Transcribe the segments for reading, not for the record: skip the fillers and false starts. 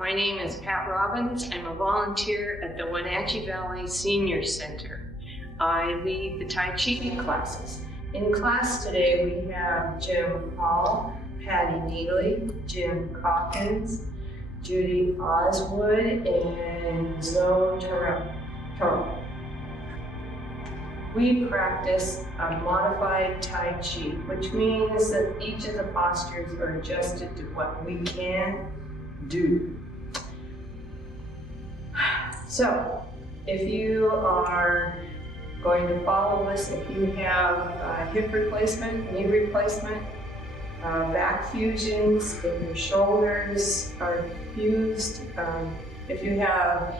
my name is Pat Robbins. I'm a volunteer at the Wenatchee Valley Senior Center. I lead the Tai Chi classes. In class today we have Jim Hall, Patty Neely, Jim Calkins, Judy Oswood, and Zoe Toro. We practice a modified Tai Chi, which means that each of the postures are adjusted to what we can do. So, if you are going to follow us, if you have hip replacement, knee replacement, back fusions, if your shoulders are fused, if you have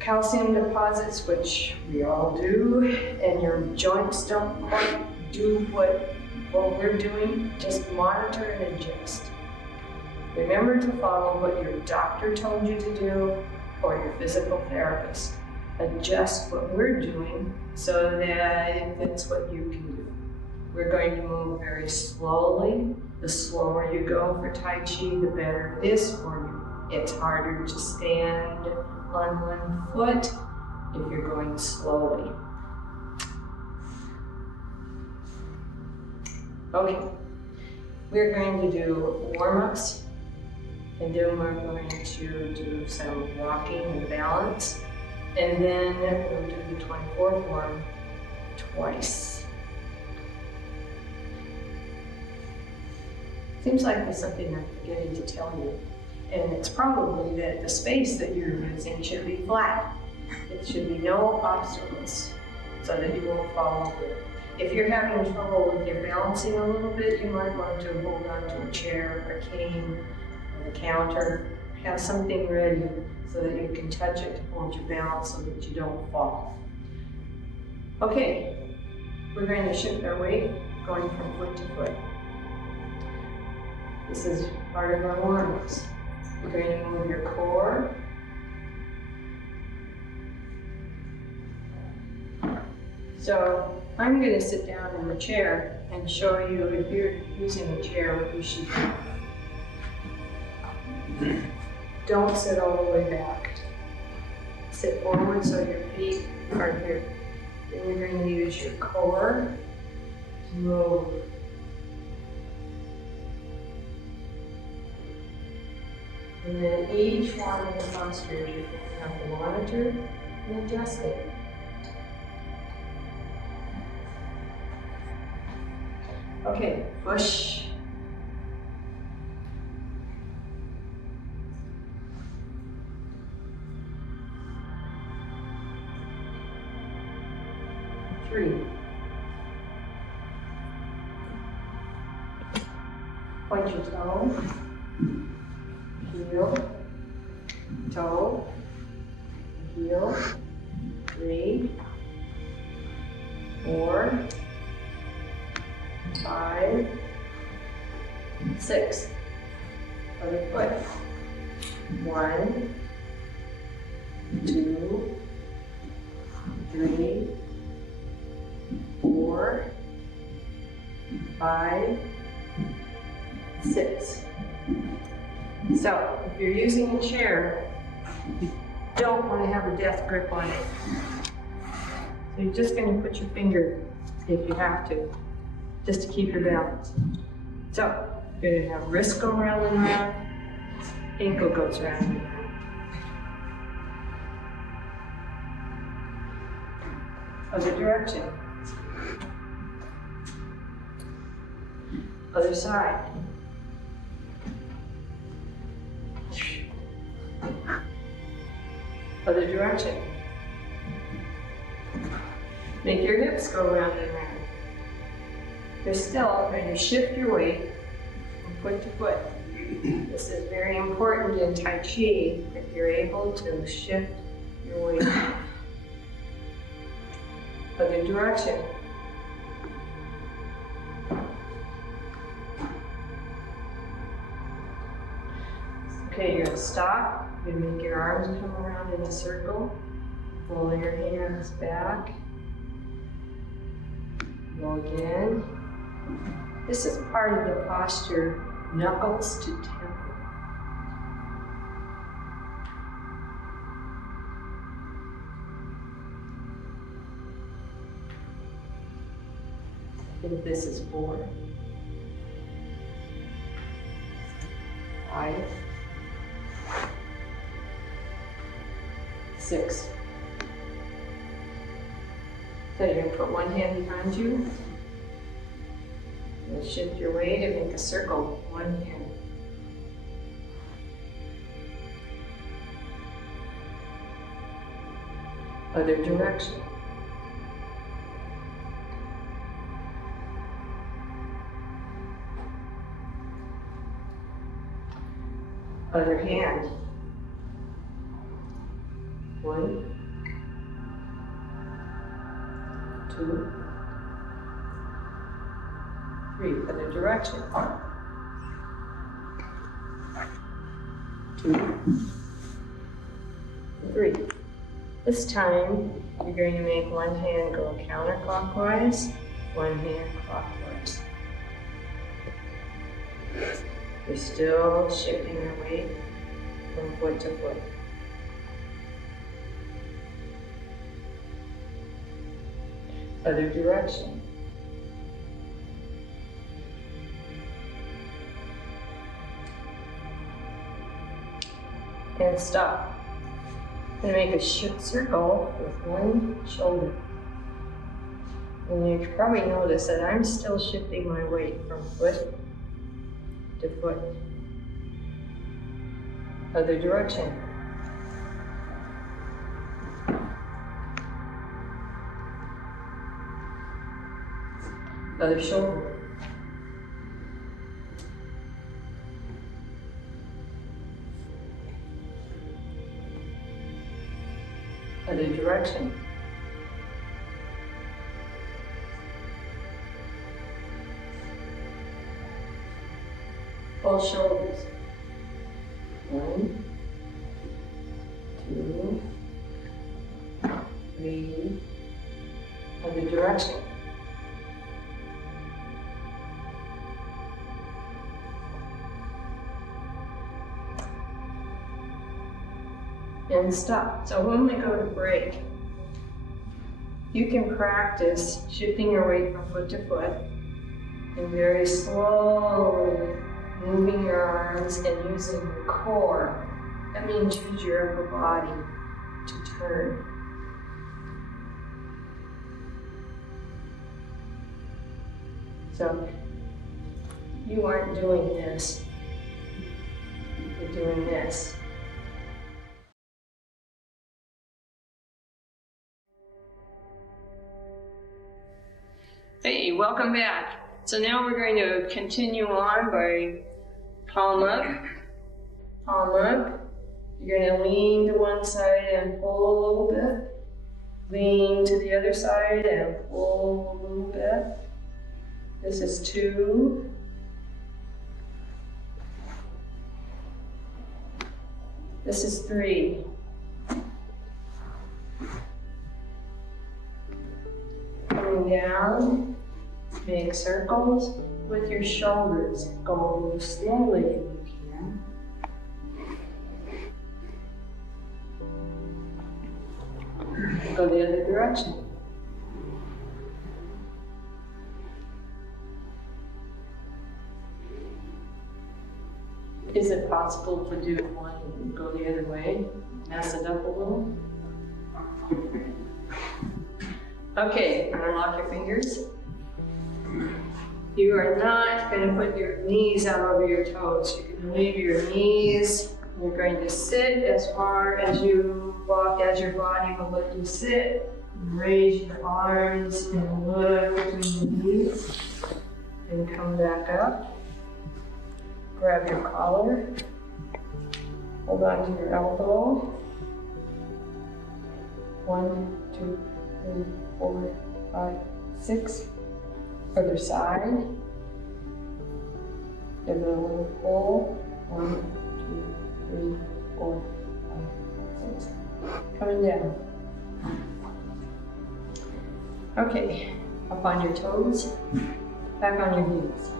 calcium deposits, which we all do, and your joints don't quite do what we're doing, just monitor and adjust. Remember to follow what your doctor told you to do or your physical therapist. Adjust what we're doing so that that's what you can do. We're going to move very slowly. The slower you go for Tai Chi, the better it is for you. It's harder to stand on one foot if you're going slowly. Okay, we're going to do warm-ups, and then we're going to do some walking and balance, and then we'll do the 24 form twice. Seems like there's something I'm forgetting to tell you. And it's probably that the space that you're using should be flat. It should be no obstacles so that you won't fall over. If you're having trouble with your balancing a little bit, you might want to hold on to a chair, a cane, or a counter. Have something ready so that you can touch it to hold your balance so that you don't fall. Okay, we're going to shift our weight going from foot to foot. This is part of our warm-ups. You're going to move your core. So I'm going to sit down in the chair and show you, if you're using a chair, what you should do. Don't sit all the way back. Sit forward so your feet are here. Then you're going to use your core to move. And then each one of the postures, you're going to have to monitor and adjust it. Okay, push. Three. Point your toe. Heel, toe, heel, 3, 4, 5, 6. Other foot. 1, 2, 3, 4, 5, 6. So, if you're using a chair, you don't want to have a death grip on it. So you're just going to put your finger, if you have to, just to keep your balance. So, you're going to have wrist go round and round, ankle goes round and round. Other direction. Other side. Other direction. Make your hips go round and round. You're still going to shift your weight from foot to foot. This is very important in Tai Chi, that you're able to shift your weight. Other direction. Okay, you're going to stop. You're going to make your arms come around in a circle. Pull your hands back. Go again. This is part of the posture, knuckles to temple. If this is 4, 5, 6. So you're going to put one hand behind you and shift your weight and make a circle with one hand. Other direction. Other hand. 1, 2, 3. Other direction. 2, 3. This time, you're going to make one hand go counterclockwise, one hand clockwise. You're still shifting your weight from foot to foot. Other direction. And stop. And make a circle with one shoulder. And you probably notice that I'm still shifting my weight from foot to foot. Other direction. Other shoulder. Other direction. Both shoulders. 1, 2, 3. Other direction. And stop. So when we go to break, you can practice shifting your weight from foot to foot and very slowly moving your arms and using your core. That means use your upper body to turn. So you aren't doing this, you're doing this. Hey, welcome back. So now we're going to continue on by palm up, palm up. You're going to lean to one side and pull a little bit. Lean to the other side and pull a little bit. This is 2. This is 3. Coming down, make circles with your shoulders. Go slowly if you can. Go the other direction. Is it possible to do one and go the other way? Mess it up a little? Okay, interlock your fingers. You are not going to put your knees out over your toes. You're going to leave your knees. You're going to sit as far as you walk, as your body will let you sit. Raise your arms and look between your knees. And come back up. Grab your collar. Hold on to your elbow. 1, 2, 3, 4, 5, 6. Other side. Give it a little pull. 1, 2, 3, 4, 5, 6. Coming down. Okay, up on your toes, back on your heels.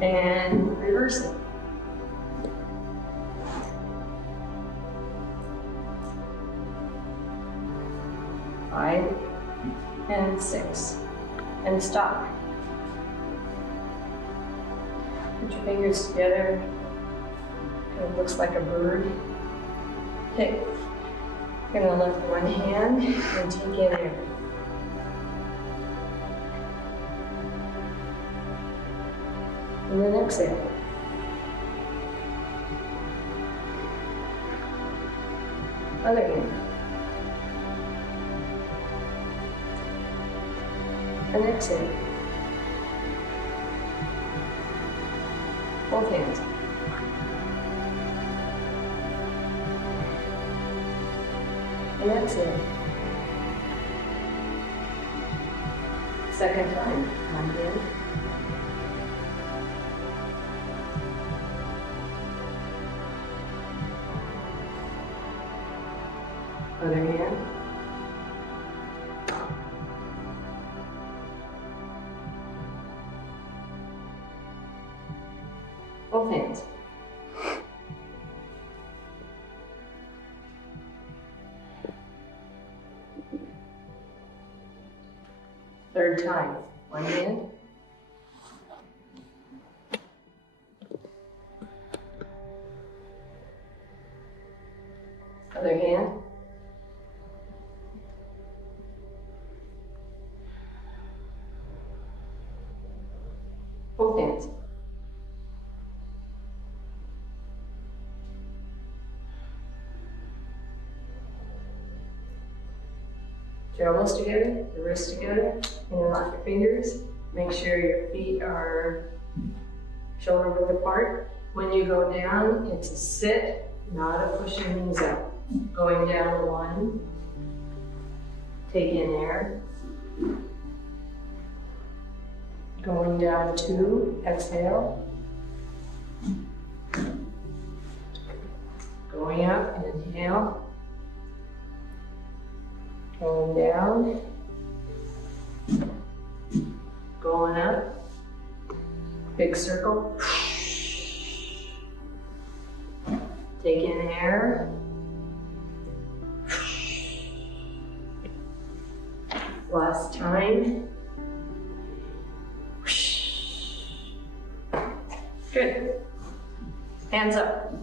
And reverse it. 5 and 6. And stop. Put your fingers together. It looks like a bird. Okay. You're going to lift one hand and take in air. And then exhale. Other hand. And exhale. Both hands. And exhale. Second time. One hand. Other hand. Both hands. Third time. One hand. Other hand. Both hands. Your elbows together, your wrists together, interlock your fingers. Make sure your feet are shoulder width apart. When you go down, it's a sit, not a push your knees up. Going down 1, take in air. Going down 2, exhale. Going up, inhale. Going down. Going up. Big circle. Take in air. Last time. Good. Hands up.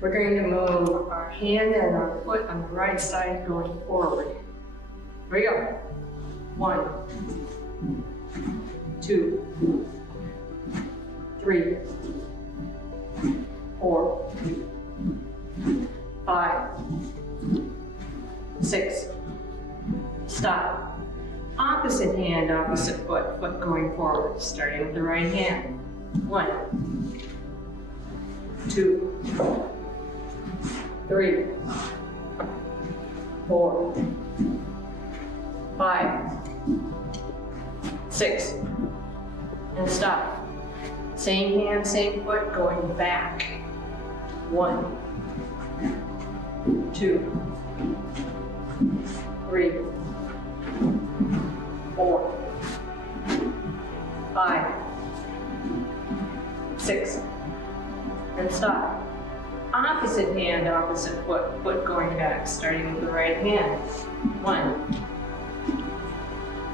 We're going to move our hand and our foot on the right side going forward. Here we go. 1, 2, 3, 4, 5, 6. Stop. Opposite hand, opposite foot, foot going forward, starting with the right hand. 1, 2, 3, 4, 5, 6, and stop. Same hand, same foot, going back. 1, 2, 3, 4, 5, 6, and stop. Opposite hand, opposite foot, foot going back, starting with the right hand. 1,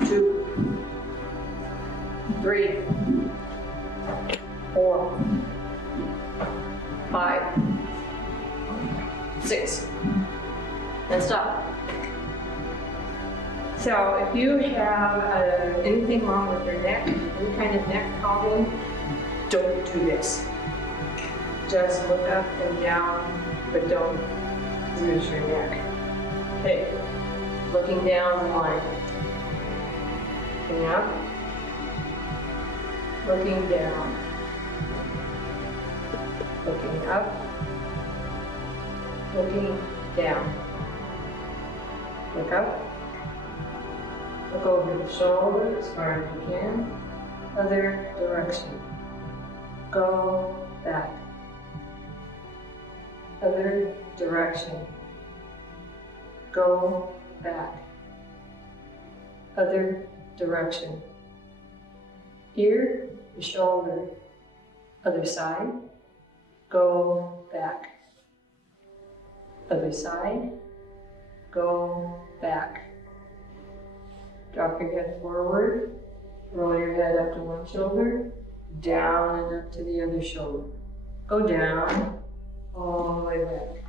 2, 3, 4, 5, 6, and stop. So if you have anything wrong with your neck, any kind of neck problem, don't do this. Just look up and down, but don't lose your neck. Okay, looking down 1, looking up, looking down, looking up, looking down, look up, look over your shoulder as far as you can, other direction, go back. Other direction. Go back. Other direction. Ear, the shoulder. Other side. Go back. Other side. go back. Drop your head forward, roll your head up to one shoulder, down and up to the other shoulder. Go down, all the way back.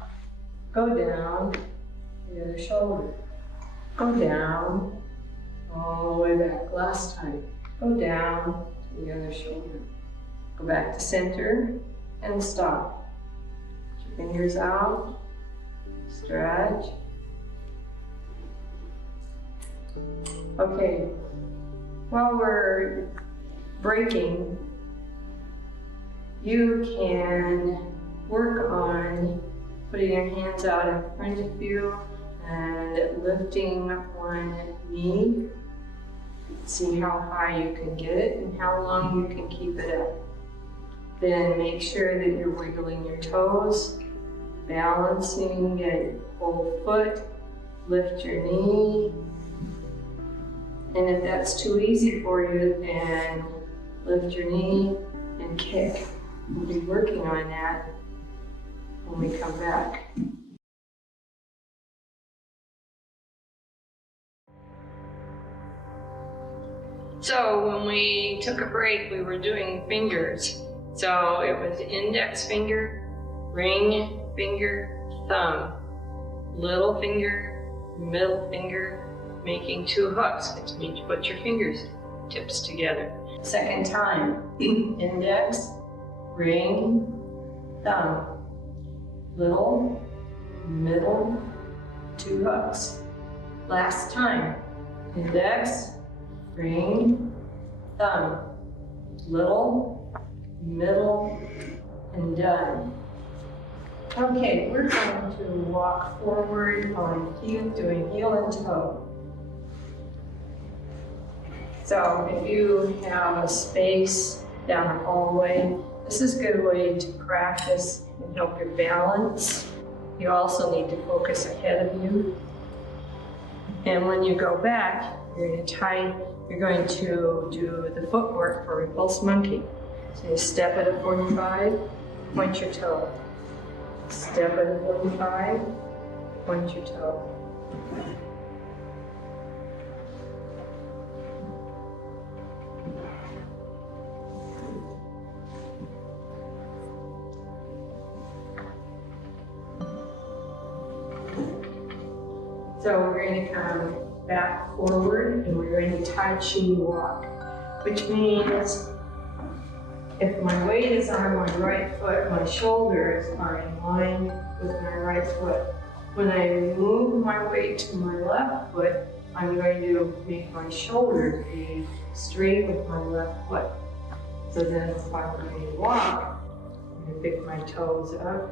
Go down, the other shoulder. Go down, all the way back. Last time. Go down to the other shoulder. Go back to center and stop. Put your fingers out, stretch. Okay, while we're breaking, you can work on putting your hands out in front of you and lifting one knee. See how high you can get it and how long you can keep it up. Then make sure that you're wiggling your toes, balancing, get your whole foot, lift your knee. And if that's too easy for you, then lift your knee and kick. We'll be working on that when we come back. So when we took a break, we were doing fingers. So it was index finger, ring finger, thumb, little finger, middle finger, making two hooks, which means you put your fingers tips together. Second time, index, ring, thumb, little, middle, two hooks. Last time, index, ring, thumb, little, middle, and done. Okay, we're going to walk forward on heel, doing heel and toe. So if you have a space down the hallway, this is a good way to practice and help your balance. You also need to focus ahead of you. And when you go back, you're going to do the footwork for repulse monkey. So you step at a 45, point your toe. Step at a 45, point your toe. So we're going to come back forward and we're going to touchy walk, which means if my weight is on my right foot, my shoulders are in line with my right foot. When I move my weight to my left foot, I'm going to make my shoulders be straight with my left foot. So then if I'm going to walk, I'm going to pick my toes up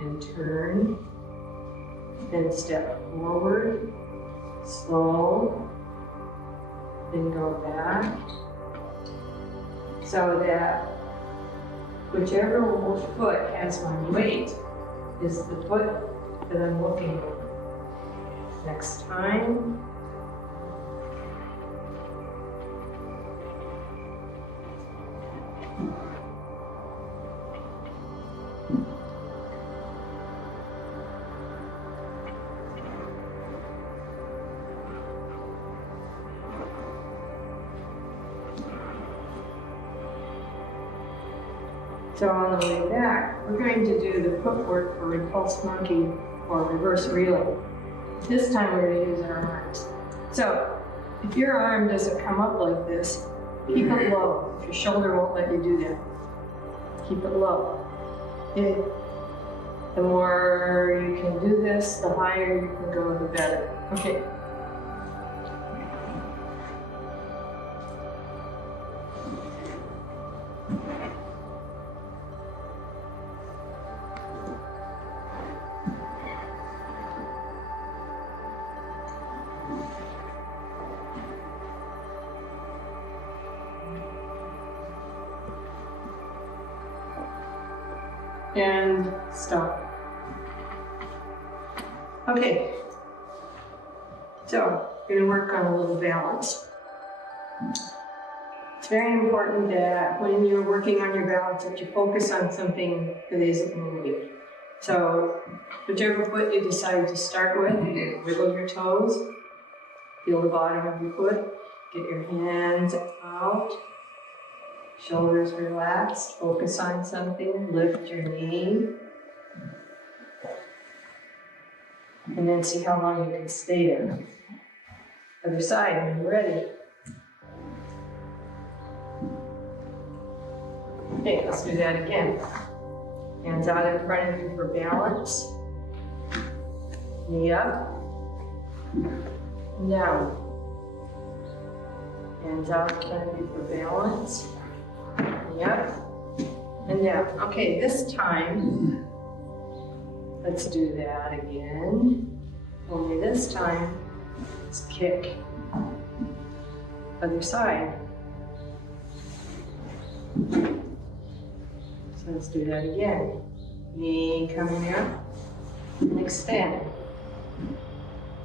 and turn. Then step forward, slow, then go back, so that whichever foot has my weight is the foot that I'm looking at. Next time. So on the way back, we're going to do the footwork for repulse monkey or reverse reeling. This time we're going to use our arms. So if your arm doesn't come up like this, keep it low. Your shoulder won't let you do that. Keep it low. The more you can do this, the higher you can go, the better. Okay. And stop. Okay, so we're going to work on a little balance. It's very important that when you're working on your balance that you focus on something that isn't moving. So whichever foot you decide to start with, wiggle your toes, feel the bottom of your foot, get your hands out, shoulders relaxed, focus on something, lift your knee, and then see how long you can stay there. Other side, when you're ready. Okay, let's do that again. Hands out in front of you for balance. Knee up. And down. Hands out in front of you for balance. Knee up. And down. Okay, this time, let's do that again. Only this time, let's kick. Other side. So let's do that again. Knee coming up and extend.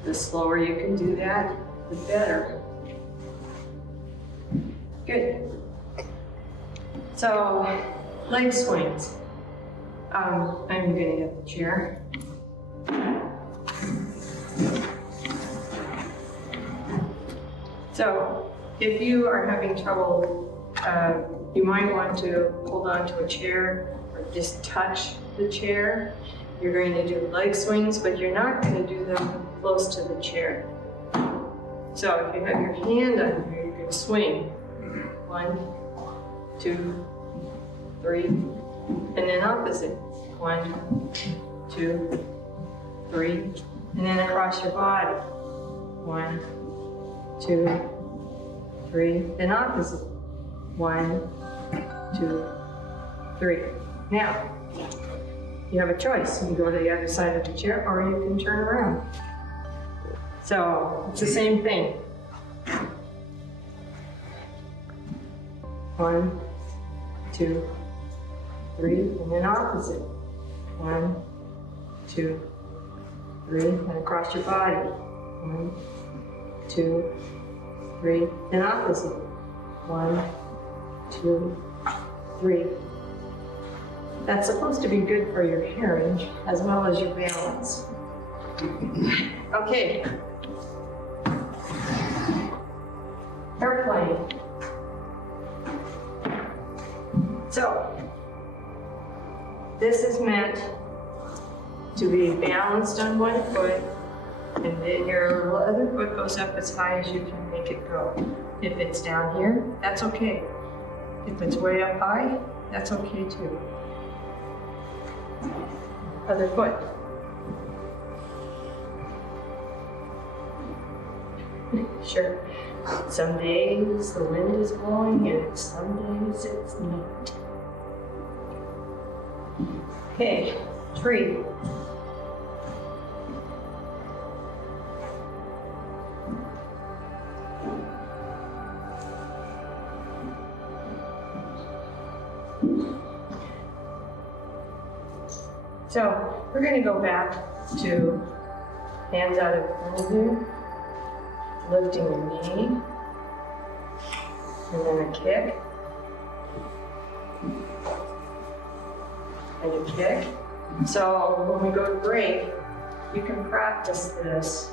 The slower you can do that, the better. Good. So, leg swings. I'm going to get the chair. So, if you are having trouble, you might want to hold on to a chair or just touch the chair. You're going to do leg swings, but you're not going to do them close to the chair. So if you have your hand on here, you're going to swing. 1, 2, 3, and then opposite. 1, 2, 3, and then across your body. 1, 2, 3, then opposite. 1, 2, 3. Now, you have a choice. You can go to the other side of the chair or you can turn around. So, it's the same thing. 1, 2, 3, and then opposite. 1, 2, 3, and across your body. 1, 2, 3, then opposite. 1, 2, 3. That's supposed to be good for your hearing as well as your balance. Okay. Airplane. So, this is meant to be balanced on one foot, and then your other foot goes up as high as you can make it go. If it's down here, that's okay. If it's way up high, that's okay too. Other foot. Sure. Some days the wind is blowing and some days it's not. Okay, tree. So we're going to go back to hands out in front of you, lifting your knee, and then a kick, and a kick. So when we go to break, you can practice this,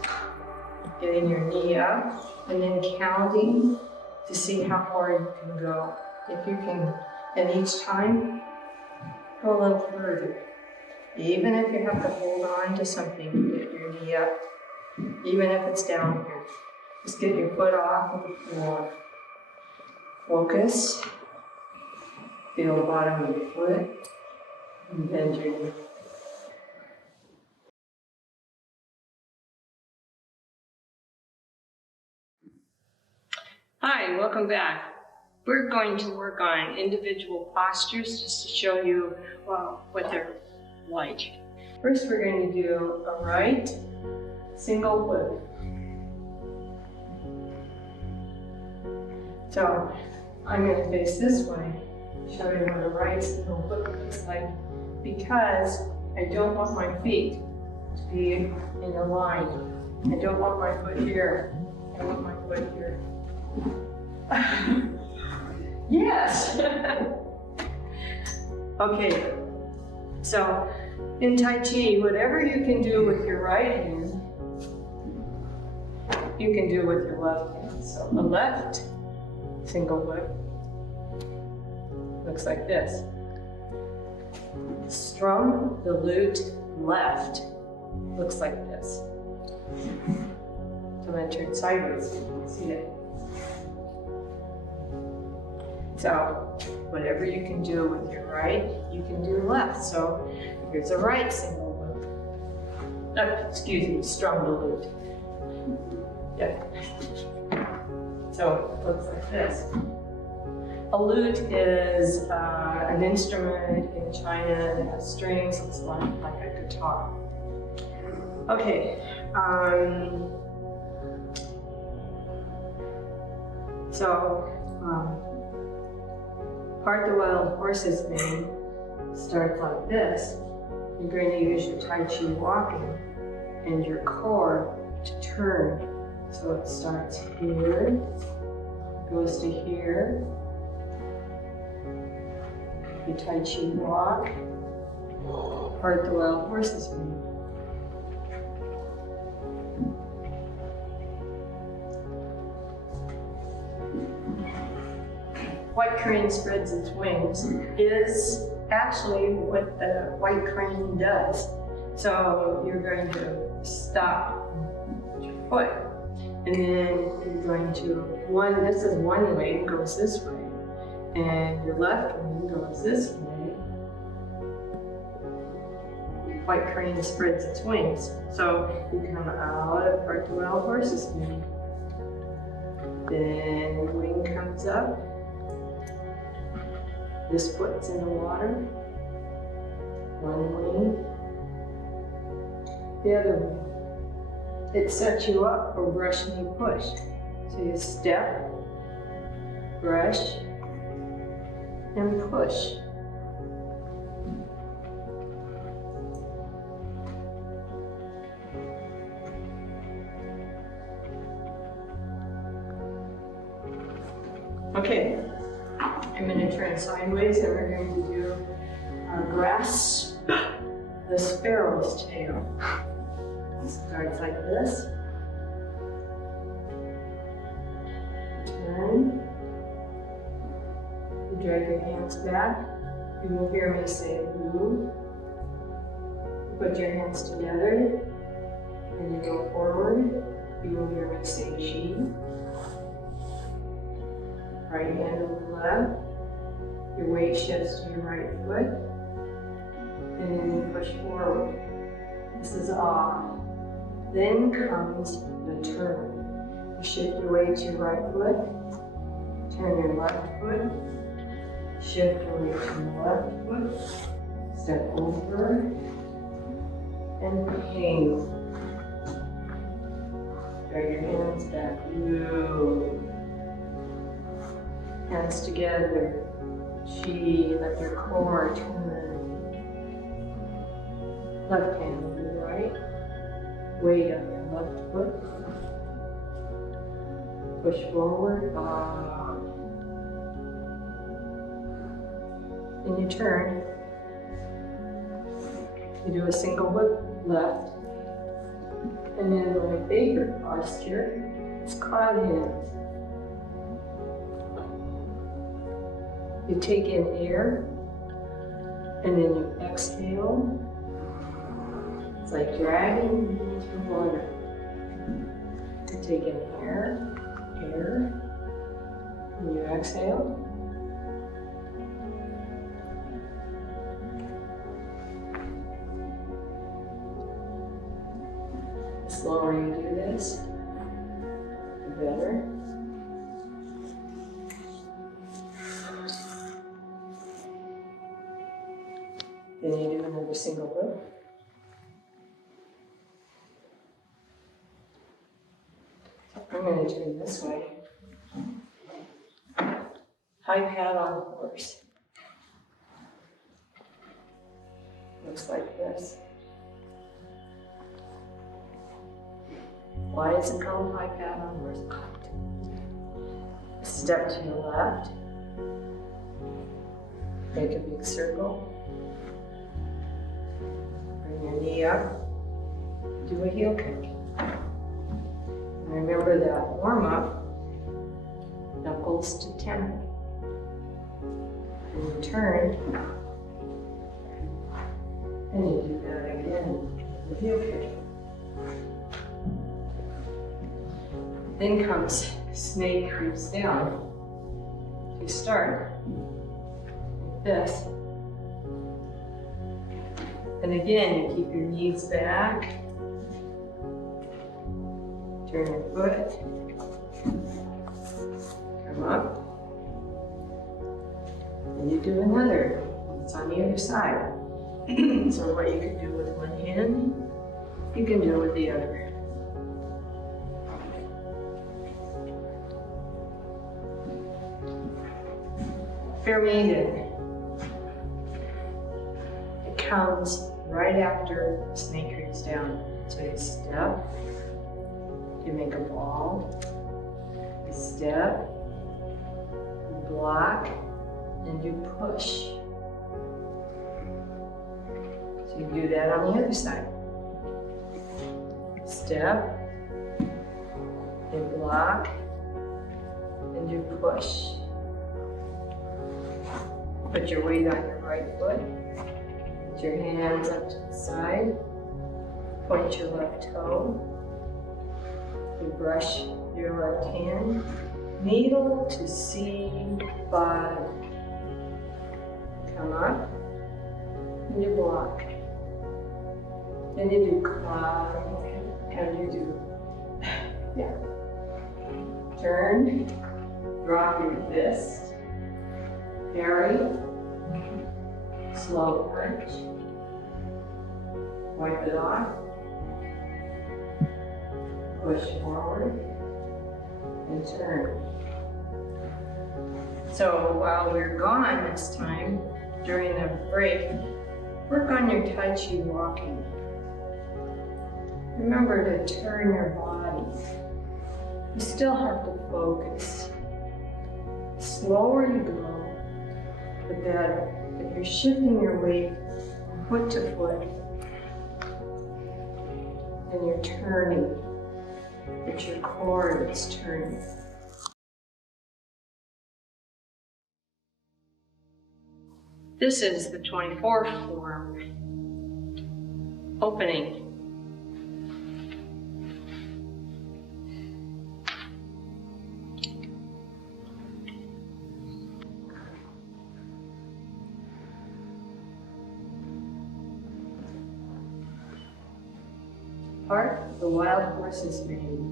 getting your knee up and then counting to see how far you can go. If you can, and each time, go a little further. Even if you have to hold on to something to get your knee up, even if it's down here, just get your foot off of the floor. Focus, feel the bottom of your foot, and bend your knee. Hi, welcome back. We're going to work on individual postures just to show you, well, what they're like. First, we're going to do a right single foot. So I'm going to face this way, show you what a right single foot looks like, because I don't want my feet to be in a line. I don't want my foot here. I want my foot here. Yes! Okay, so In Tai Chi, whatever you can do with your right hand, you can do with your left hand. So the left single whip looks like this. Strum the lute left looks like this. So I'm going to turn sideways so you can see it. So whatever you can do with your right, you can do left. So here's a right single whip. Excuse me, strum the lute. Yeah. So it looks like this. A lute is an instrument in China that has strings. It's like a guitar. Okay. Part the wild horse's mane starts like this. You're going to use your Touchy Walking and your core to turn. So it starts here, goes to here. You Touchy Walk, part the wild horse's mane. White crane spreads its wings is actually what the white crane does. So you're going to stop your foot, and then you're going to, this is one wing goes this way, and your left wing goes this way. White crane spreads its wings. So you come out of part the wild horse's mane. Then the wing comes up. This foot's in the water, one wing, the other wing. It sets you up for brush knee push. So you step, brush, and push. Okay. I'm going to turn sideways and we're going to do grasp the sparrow's tail. It starts like this. Turn. You drag your hands back. You will hear me say boo. Put your hands together and you go forward. You will hear me say chi. Right hand on the left. Your weight shifts to your right foot, and then you push forward. This is off. Then comes the turn. You shift your weight to your right foot, turn your left foot, shift your weight to your left foot, step over, and hang. Drag your hands back. Move. Hands together. Chi, let your core turn. Left hand on the right. Weight on your left foot. Push forward. Then you turn. You do a single whip left. And then my favorite posture is cloud hands. You take in air, and then you exhale. It's like dragging into water. You take in air, and you exhale. The slower you do this, the better. Then you do another single whip. I'm going to turn this way. High pat on the horse. Looks like this. Why is it called high pat on horseback? Step to your left. Make a big circle. your knee up, do a heel kick. And remember that warm-up, knuckles to 10. And you turn, and you do that again, the heel kick. Then comes snake creeps down. You start like this. And again, you keep your knees back. Turn your foot. Come up. And you do another. It's on the other side. So what you can do with one hand, you can do with the other. Fair maiden. It comes right after the snake creeps down. So you step, you make a ball, you step, you block, and you push. So you do that on the other side. Step, you block, and you push. Put your weight on your right foot. Put your hands up to the side. Point your left toe. You brush your left hand. Needle to C5. Come up. And you block. Then you do climb. And you do, turn. Drop your fist. Parry, slow punch, wipe it off, push forward, and turn. So while we're gone this time, during the break, work on your touchy walking. Remember to turn your body. You still have to focus. The slower you go, the better. If you're shifting your weight foot to foot, and you're turning, it's your core that's turning. This is the 24th form, opening. Part of the wild horse's mane.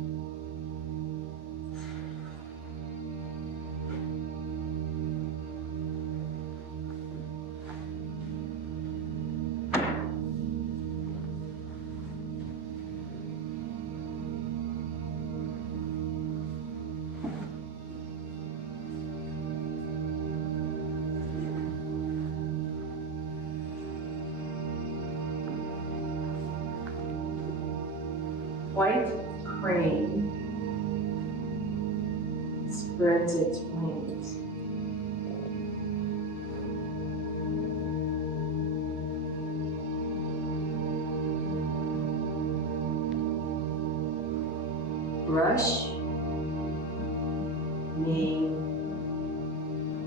White crane spreads its wings. Brush, knee,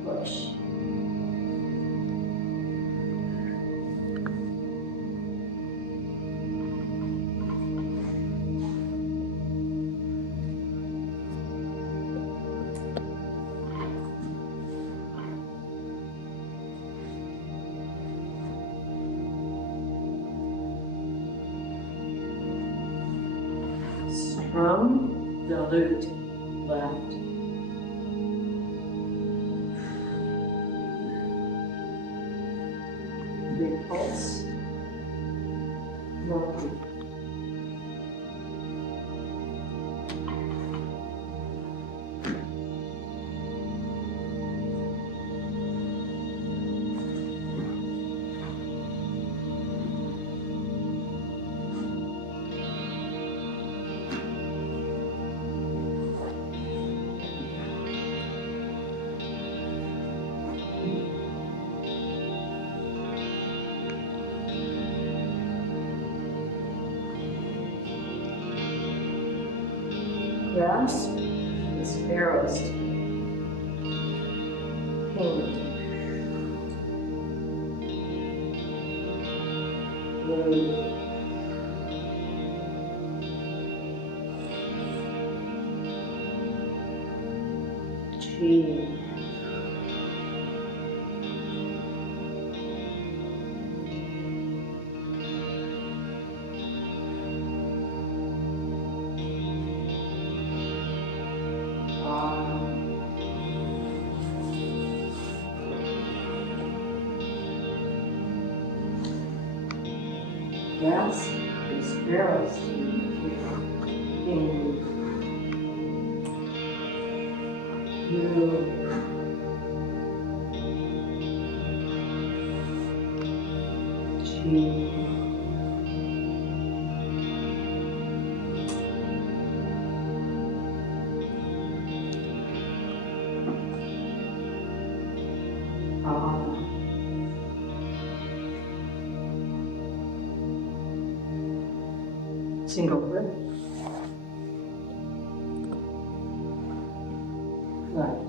push. From the lute left. Repulse. Multi. Grasp the sparrow's tail. Hand. Move. Cheese. Grasp the sparrow's tail. Move. Cheese. Single breath. Left.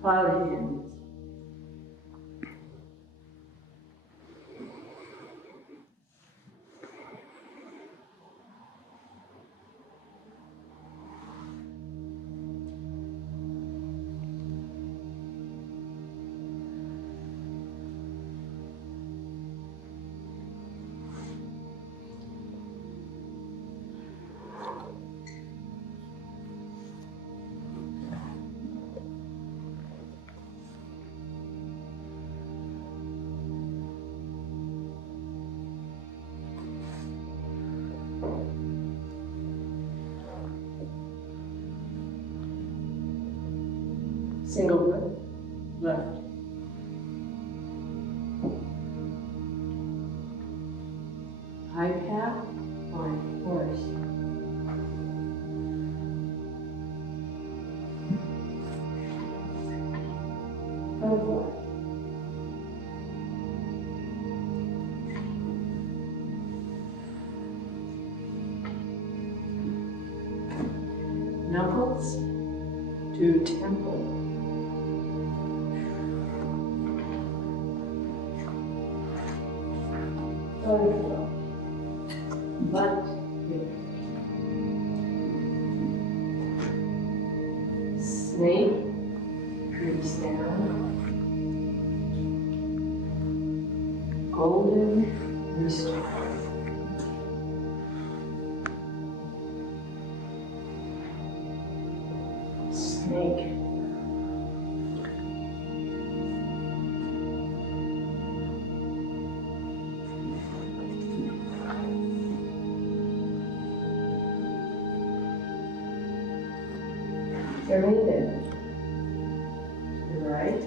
Cloud hands. Single breath. Left. High path on horse. Butterfly. Knuckles to temple. Butterfly. Butt. Snake. Creeps down. Golden rooster. Snake. Pyramid. To the right.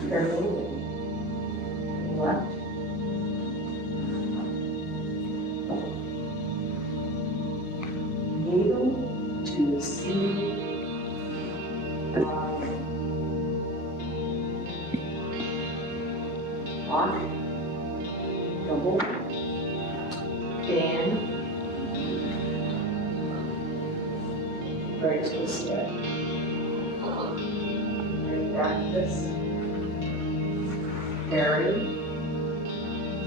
Pyramid. To the left. Needle to see. Walk. Double. Dan. Right to the step. Right back this. Carry.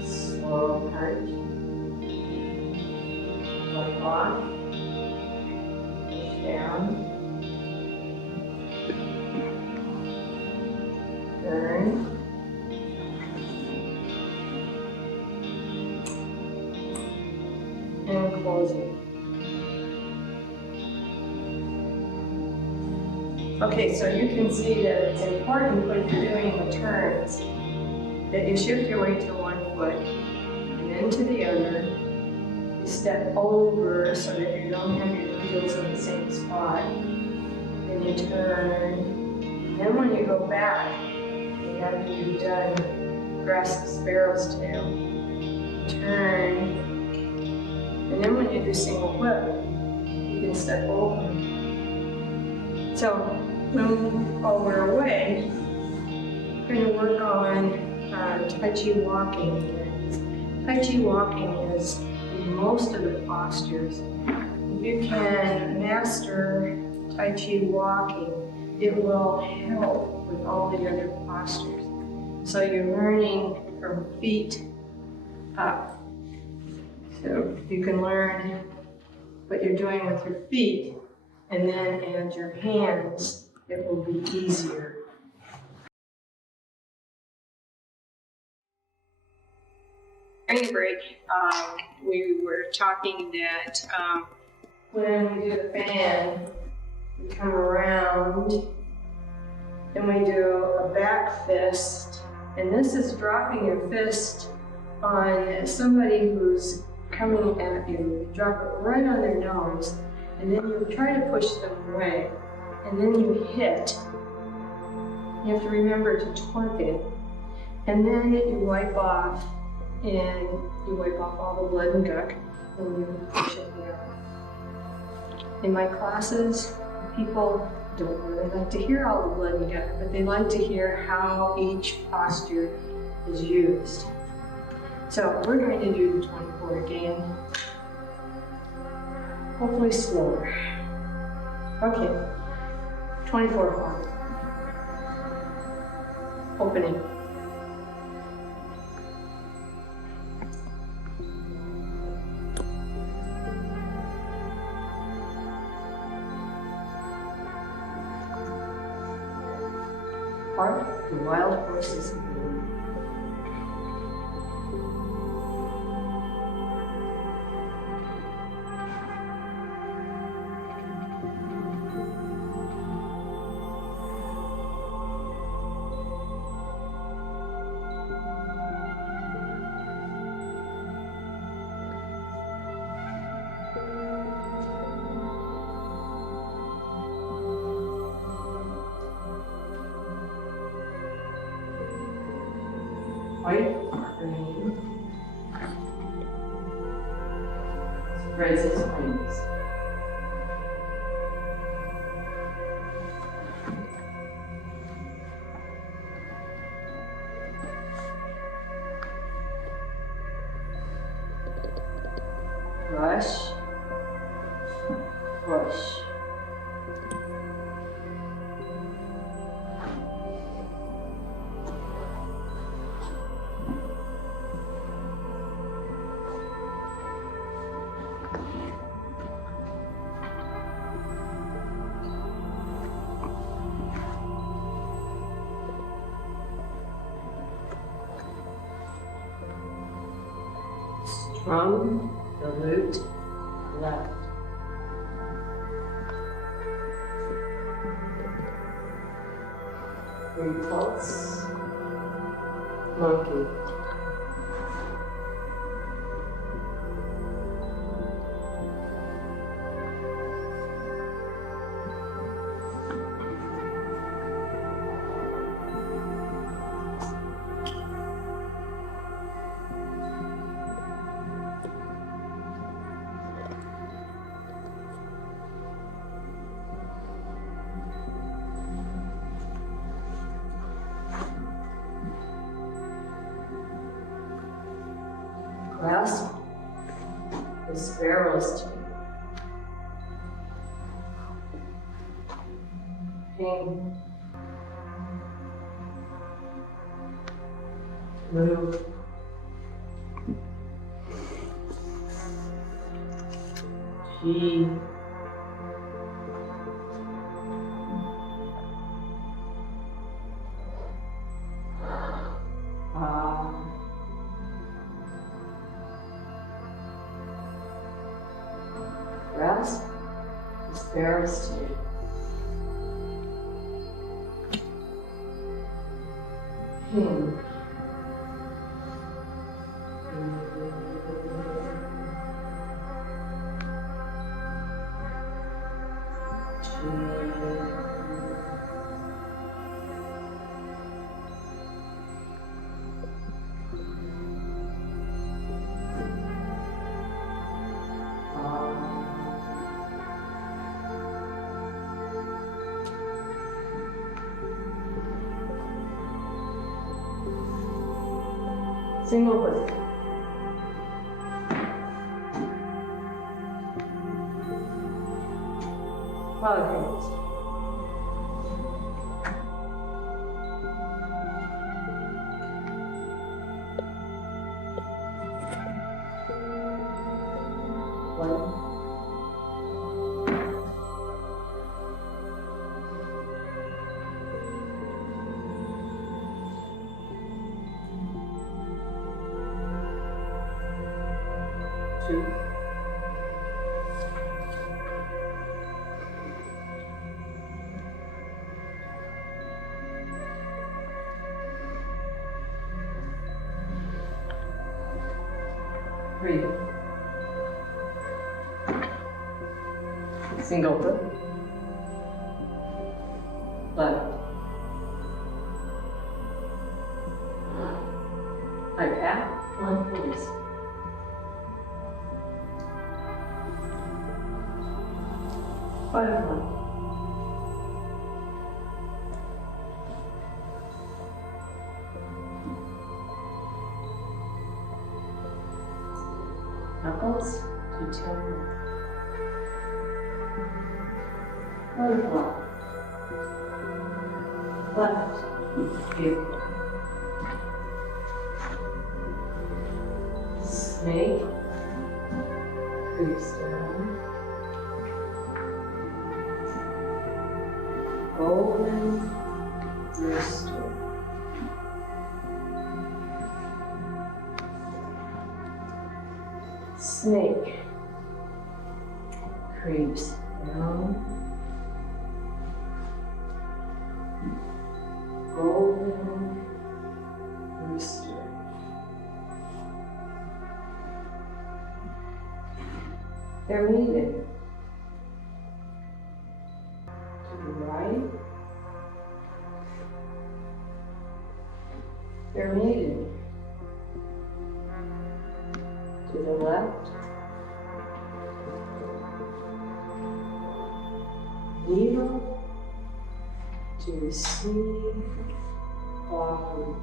Slow punch. Like off. Push down. Turn. And close it. Okay, so you can see that it's important when you're doing the turns that you shift your weight to one foot and then to the other. You step over so that you don't have your heels in the same spot. Then you turn. And then when you go back, after you've done grasp the sparrow's tail, turn. And then when you do single whip, you can step over. So when we're away, we're going to work on Touchy Walking is. Touchy Walking is in most of the postures. If you can master Touchy Walking, it will help with all the other postures. So you're learning from feet up. So you can learn what you're doing with your feet, and then add your hands. It will be easier. During the break, we were talking that when we do the fan, we come around and we do a back fist, and this is dropping your fist on somebody who's coming at you. You drop it right on their nose, and then you try to push them away, and then you hit. You have to remember to torque it, and then you wipe off, and you wipe off all the blood and gunk, and you push it down. In my classes, people don't really like to hear all the blood and gunk, but they like to hear how each posture is used. So we're going to do the 24 again, hopefully slower. Okay, 24 hard. Opening. Heart, the wild horses bloom. White, green, spreads its wings. Brush, push. Strum the lute left. Repulse, monkey. Grasp the sparrow's tail. Hang. Move. G. Grasp the sparrow's tail. Hang. Single foot. Flower fingers. One. Two. Three. Single foot. Left. Hi, Pat. One, please. Butterfly. Knuckles to 10. Butterfly. Left. Two. Snake. Creeps down. Golden rooster. Snake creeps down. Golden rooster. They're meeting. To the right. They're meeting. To the left. Needle to receive offering.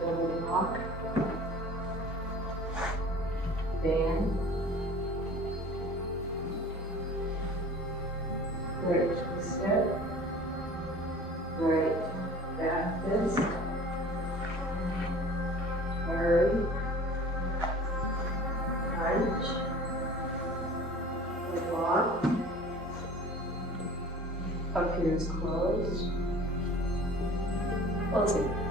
Double knock. Band. Right step. Right back fist. Hurry. Punch. Block. Up here is closed. Closing.